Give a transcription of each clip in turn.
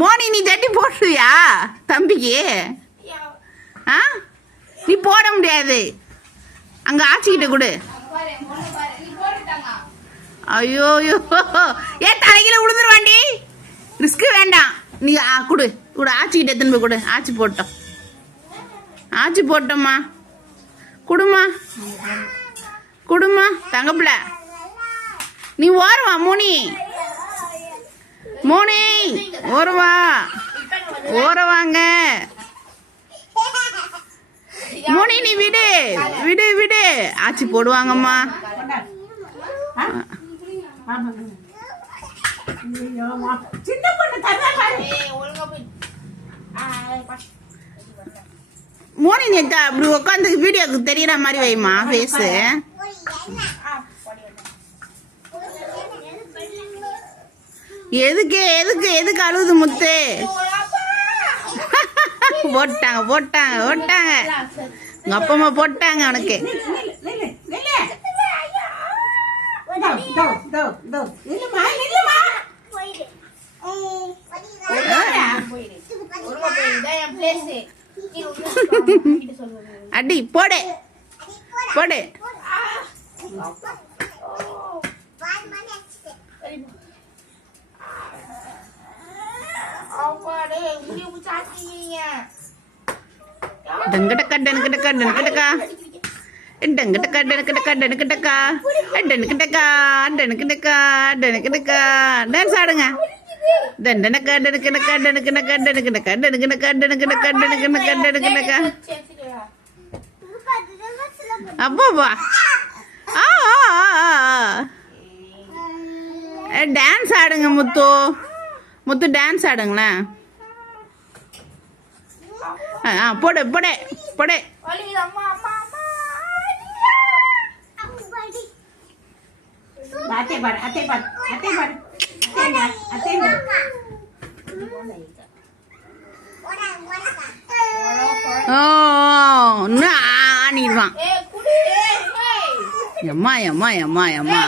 மோனி நீ ஜட்டி போடுவியா தம்பிக்கு? ஆ நீ போட முடியாது. அங்க ஆச்சிக்கிட்ட கொடு. ஐயோ ஐயோ ஏன் தலையில விழுந்துருவாண்டி. ரிஸ்க் வேண்டாம். நீ கொடு கொடு ஆச்சிக்கிட்ட எத்தனை போய் கொடு. ஆச்சி போட்டோம். ஆச்சி போட்டோம்மா. குடுமா குடுமா தங்கப்பிள்ள. நீ ஓரவா மோனி. மோனி ஓரவா ஓரவாங்க. மோனி நீ விடு விடு விடு. ஆச்சி போடுவாங்கம்மா. மோனி நீ அப்படி உட்காந்து வீடியோக்கு தெரியற மாதிரி வைமா ஃபேஸ். எதுக்கு எதுக்கு எதுக்கு அழுகுது முத்து? போட்டாங்க போட்டாங்க போட்டாங்க. உங்க அப்பா அம்மா போட்டாங்க உனக்கு. அடி போடு போடு. டங்கடக்கா டங்கடக்கா டங்கடக்கா டங்கடக்கா டங்கடக்கா டங்கடக்கா டங்கடக்கா டங்கடக்கா டங்கடக்கா. டான்ஸ் ஆடுங்க. டண்டனக்கா டனக்கனக்கா டனக்கனக்கா டனக்கனக்கா டனக்கனக்கா டனக்கனக்கா டனக்கனக்கா டனக்கனக்கா. அப்பா டான்ஸ் ஆடுங்க முத்து. முத்து டான்ஸ் ஆடுங்களேன். போடு போடு போடு. ஆனிடுவான். எம்மா எம்மா எம்மா எம்மா.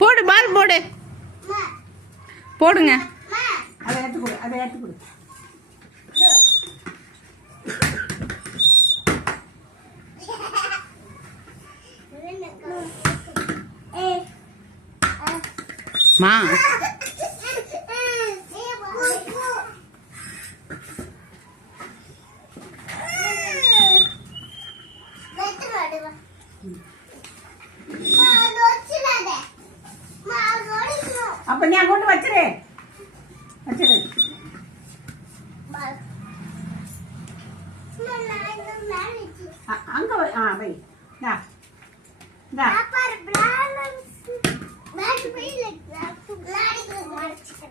போடு பால் போடு போடுங்க. மா அப்ப நீ அங்கோட்டு வச்சிரு வச்சிரு. அங்க வை. வை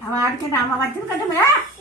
அவன் அடிக்கட்டும். அவன் வச்சிருக்கட்டும்.